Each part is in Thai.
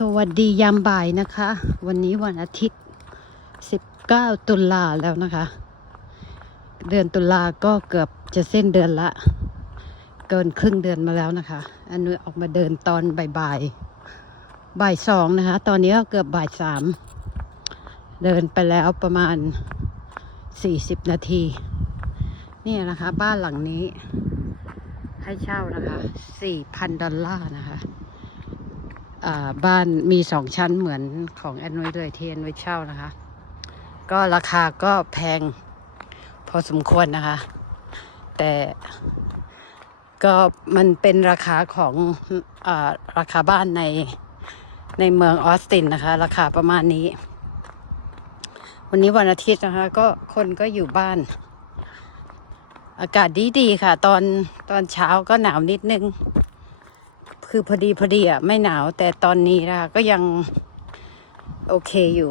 สวัสดียามบ่ายนะคะ วันนี้วันอาทิตย์ 19 ตุลาแล้วนะคะ เดือนตุลาก็เกือบจะเส้นเดือนละ เกินครึ่งเดือนมาแล้วนะคะ อันนี้ออกมาเดินตอนบ่ายๆบ่ายสองนะคะ ตอนนี้ก็เกือบบ่ายสามเดินไปแล้วประมาณ 40 นาที นี่นะคะ บ้านหลังนี้ ให้เช่านะคะ 4,000 ดอลลาร์นะคะ บ้านมีสองชั้นเหมือนของแอนนุยเลยที่แอนนุยเช่านะคะ ก็ราคาก็แพงพอสมควรนะคะ แต่ก็มันเป็นราคาของอราคาบ้านในในเมืองออสตินนะคะ ราคาประมาณนี้ วันนี้วันอาทิตย์นะคะ ก็คนก็อยู่บ้าน อากาศดีดีๆค่ะ ตอนตอนเช้าก็หนาวนิดนึง คือพอดีพอดีอะไม่หนาวแต่ตอนนี้นะคะก็ยังโอเคอยู่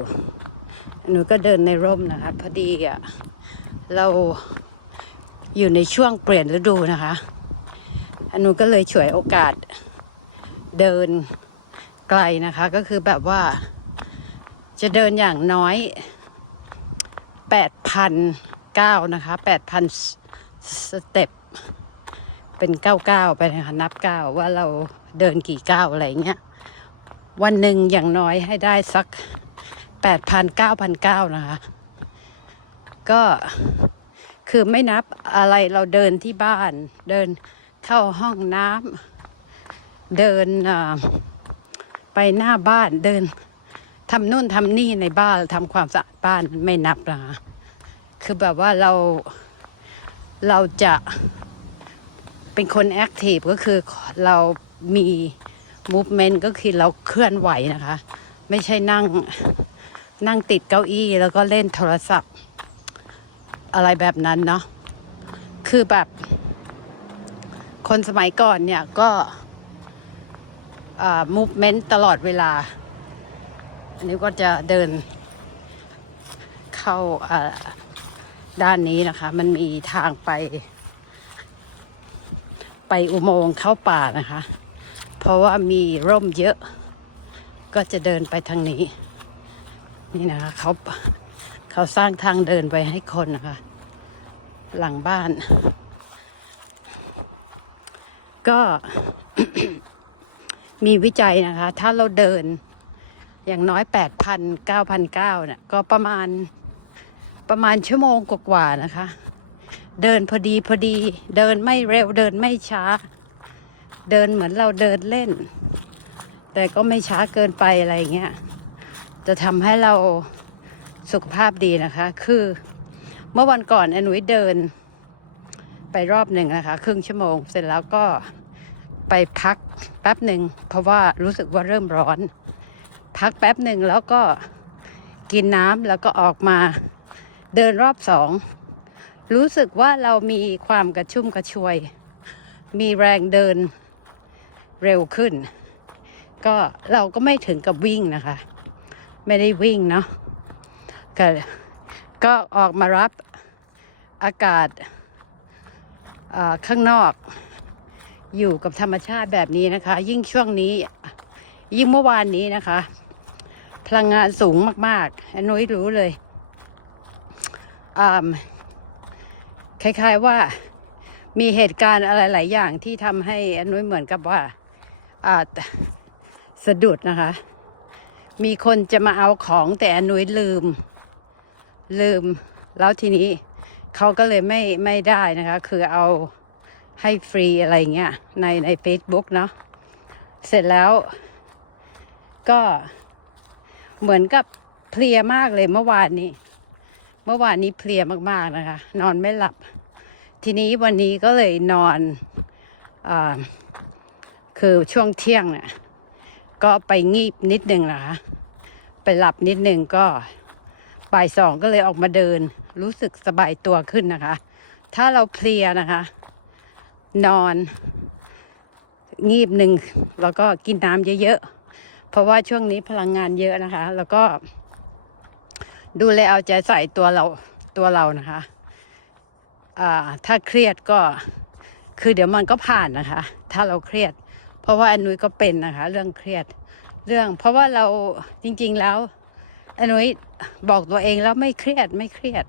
หนูก็เดินในร่มนะคะ พอดีอะเราอยู่ในช่วงเปลี่ยนฤดูนะคะหนูก็เลยฉวยโอกาสเดินไกลนะคะ ก็คือแบบว่าจะเดินอย่างน้อยแปดพันเก้านะคะแปดพันสเต็ป เป็นเก้าเก้าไปนะคะนับเก้าว่าเราเดินกี่เก้าอะไรเงี้ย วันหนึ่งอย่างน้อยให้ได้สักแปดพันเก้าพันเก้านะคะ ก็คือไม่นับอะไรเราเดินที่บ้าน เดินเข้าห้องน้ำเดินไปหน้าบ้านเดินทำนู่นทำนี่ในบ้านทำความสะอาดบ้านไม่นับนะคะคือแบบว่าเราเราจะ เป็นคนแอคทีฟก็คือเรามี movement ก็คือเราเคลื่อนไหวนะคะ ไม่ใช่นั่งนั่งติดเก้าอี้แล้วก็เล่นโทรศัพท์ อะไรแบบนั้นเนาะคือแบบ คนสมัยก่อนเนี่ยก็อ่า movement ตลอดเวลา อันนี้ก็จะเดินเข้าด้านนี้นะคะ มันมีทางไป ไปอุโมงค์เข้าป่านะคะ เพราะว่ามีร่มเยอะ ก็จะเดินไปทางนี้ นี่นะคะเขาเขาสร้างทางเดินไปให้คนนะคะ หลังบ้าน ก็มีวิจัยนะคะ ถ้าเราเดินอย่างน้อย 8,000 9,900เนี่ยก็ประมาณประมาณชั่วโมงกว่าๆนะคะ เดินพอดีพอดี เดินไม่เร็วเดินไม่ช้า เดินเหมือนเราเดินเล่น แต่ก็ไม่ช้าเกินไปอะไรเงี้ยจะทำให้เราสุขภาพดีนะคะ คือเมื่อวันก่อนอนวิเดินไปรอบหนึ่งนะคะ ครึ่งชั่วโมง เสร็จแล้วก็ไปพักแป๊บหนึ่งเพราะว่ารู้สึกว่าเริ่มร้อน พักแป๊บหนึ่งแล้วก็กินน้ำแล้วก็ออกมาเดินรอบสอง รู้สึกว่าเรามีความกระชุ่มกระชวย มีแรงเดินเร็วขึ้น ก็เราก็ไม่ถึงกับวิ่งนะคะ ไม่ได้วิ่งเนาะก็ก็ออกมารับอากาศาข้างนอกอยู่กับธรรมชาติแบบนี้นะคะ ยิ่งช่วงนี้ยิ่งเมื่อวานนี้นะคะ พลังงานสูงมากๆอนนุ้ยรู้เลยอ่า คล้ายๆว่ามีเหตุการณ์อะไรหลายอย่างที่ทำให้อนนุ้ยเหมือนกับว่าอาจสะดุดนะคะ มีคนจะมาเอาของแต่อนนุ้ยลืม ลืม แล้วทีนี้เขาก็เลยไม่ไม่ได้นะคะ คือเอาให้ฟรีอะไรเงี้ยในใน Facebook เนาะเสร็จแล้ว ก็เหมือนกับเพลียมากเลยเมื่อวานนี้ เมื่อวานนี้เพลียมากๆนะคะ นอนไม่หลับ ทีนี้วันนี้ก็เลยนอนอคือช่วงเที่ยงเนี่ยก็ไปงีบนิดหนึ่งนะคะ ไปหลับนิดหนึ่งก็บ่ายสองก็เลยออกมาเดิน รู้สึกสบายตัวขึ้นนะคะ ถ้าเราเพลียนะคะ นอนงีบหนึ่งแล้วก็กินน้ำเยอะๆ เพราะว่าช่วงนี้พลังงานเยอะนะคะ แล้วก็ ดูแลเอาใจใส่ตัวเราตัวเรานะคะอ่าถ้าเครียดก็คือเดี๋ยวมันก็ผ่านนะคะ ถ้าเราเครียด เพราะว่าอนุยก็เป็นนะคะ เรื่องเครียดเรื่อง เพราะว่าเราจริง ๆแล้วอนุยบอกตัวเองแล้วไม่เครียดไม่เครียด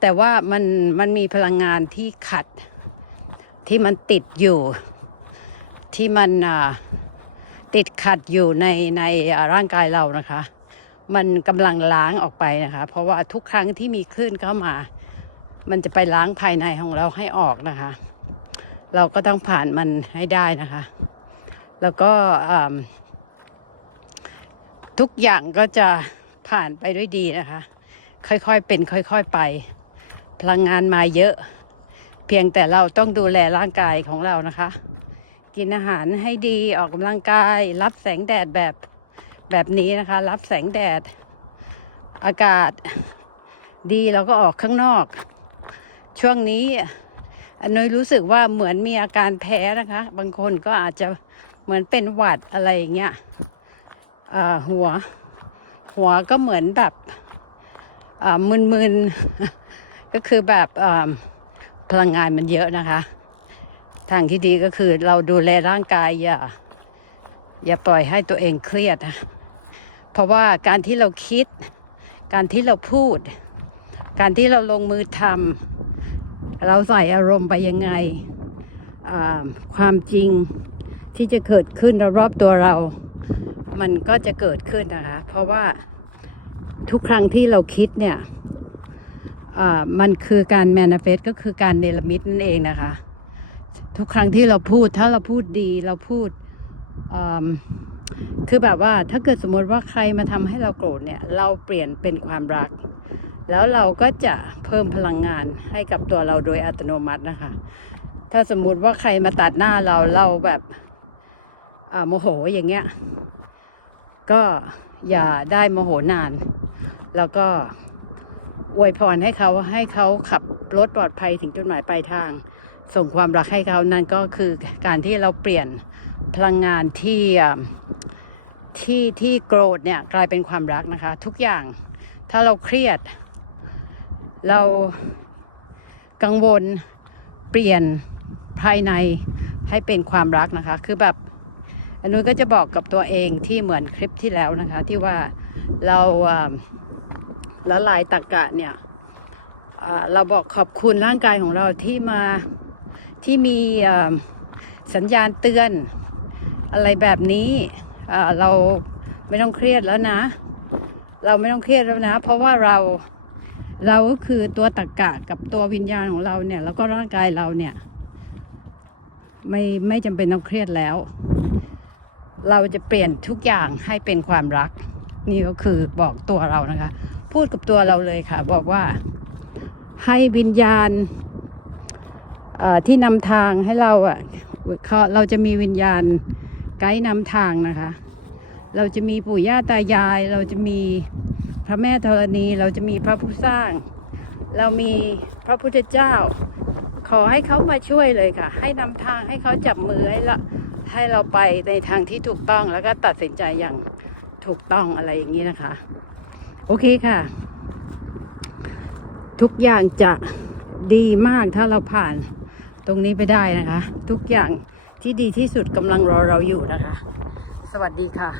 แต่ว่ามันมันมีพลังงานที่ขัด ที่มันติดอยู่ ที่มันติดขัดอยู่ในในร่างกายเรานะคะ มันกำลังล้างออกไปนะคะ เพราะว่าทุกครั้งที่มีคลื่นเข้ามา มันจะไปล้างภายในของเราให้ออกนะคะ เราก็ต้องผ่านมันให้ได้นะคะ แล้วก็ทุกอย่างก็จะผ่านไปด้วยดีนะคะ ค่อยๆเป็นค่อยๆไป พลังงานมาเยอะ เพียงแต่เราต้องดูแลร่างกายของเรานะคะ กินอาหารให้ดีออกกำลังกาย รับแสงแดดแบบ แบบนี้นะคะ รับแสงแดด อากาศดีเราก็ออกข้างนอก ช่วงนี้อันนุยรู้สึกว่าเหมือนมีอาการแพ้นะคะ บางคนก็อาจจะเหมือนเป็นหวัดอะไรอย่างเงี้ยหัว หัวก็เหมือนแบบมึนๆ ก็คือแบบพลังงานมันเยอะนะคะ ทางที่ดีก็คือเราดูแลร่างกายอย่าอย่าปล่อยให้ตัวเองเครียดนะ เพราะว่าการที่เราคิด การที่เราพูด การที่เราลงมือทำเราใส่อารมณ์ไปยังไง ความจริงที่จะเกิดขึ้นรอบตัวเรา มันก็จะเกิดขึ้นนะคะ เพราะว่าทุกครั้งที่เราคิดเนี่ยมันคือการ manifest ก็คือการเนรมิตนั่นเองนะคะ ทุกครั้งที่เราพูดถ้าเราพูดดีเราพูด คือแบบว่าถ้าเกิดสมมติว่าใครมาทำให้เราโกรธเนี่ย เราเปลี่ยนเป็นความรัก แล้วเราก็จะเพิ่มพลังงานให้กับตัวเราโดยอัตโนมัตินะคะ ถ้าสมมุติว่าใครมาตัดหน้าเราเราแบบอ่าโมโหอย่างเงี้ย ก็อย่าได้โมโหนาน แล้วก็อวยพรให้เขาให้เขาขับรถปลอดภัยถึงจุดหมายปลายทาง ส่งความรักให้เขานั่นก็คือการที่เราเปลี่ยน พลังงานที่ที่ที่โกรธเนี่ยกลายเป็นความรักนะคะ ทุกอย่างถ้าเราเครียด เรากังวลเปลี่ยนภายในให้เป็นความรักนะคะ คือแบบอันนู้นก็จะบอกกับตัวเองที่เหมือนคลิปที่แล้วนะคะ ที่ว่าเราอ่าละลายตะกกะเนี่ยเราบอกขอบคุณร่างกายของเราที่มาที่มีสัญญาณเตือน อะไรแบบนี้เราไม่ต้องเครียดแล้วนะ เราไม่ต้องเครียดแล้วนะ เพราะว่าเราเราก็คือตัวตะกกะกับตัววิญญาณของเราเนี่ย แล้วก็ร่างกายเราเนี่ย ไม่ไม่จำเป็นต้องเครียดแล้ว เราจะเปลี่ยนทุกอย่างให้เป็นความรัก นี่ก็คือบอกตัวเรานะคะ พูดกับตัวเราเลยค่ะ บอกว่าให้วิญญาณที่นำทางให้เราอะเขาเราจะมีวิญญาณ ไกด์นำทางนะคะ เราจะมีปู่ย่าตายาย เราจะมีพระแม่ธรณี เราจะมีพระผู้สร้าง เรามีพระพุทธเจ้า ขอให้เขามาช่วยเลยค่ะ ให้นำทางให้เขาจับมือให้ละให้เราไปในทางที่ถูกต้องแล้วก็ตัดสินใจอย่างถูกต้องอะไรอย่างนี้นะคะ โอเคค่ะ ทุกอย่างจะดีมากถ้าเราผ่านตรงนี้ไปได้นะคะ ทุกอย่าง ที่ดีที่สุดกำลังรอเราอยู่นะคะ สวัสดีค่ะ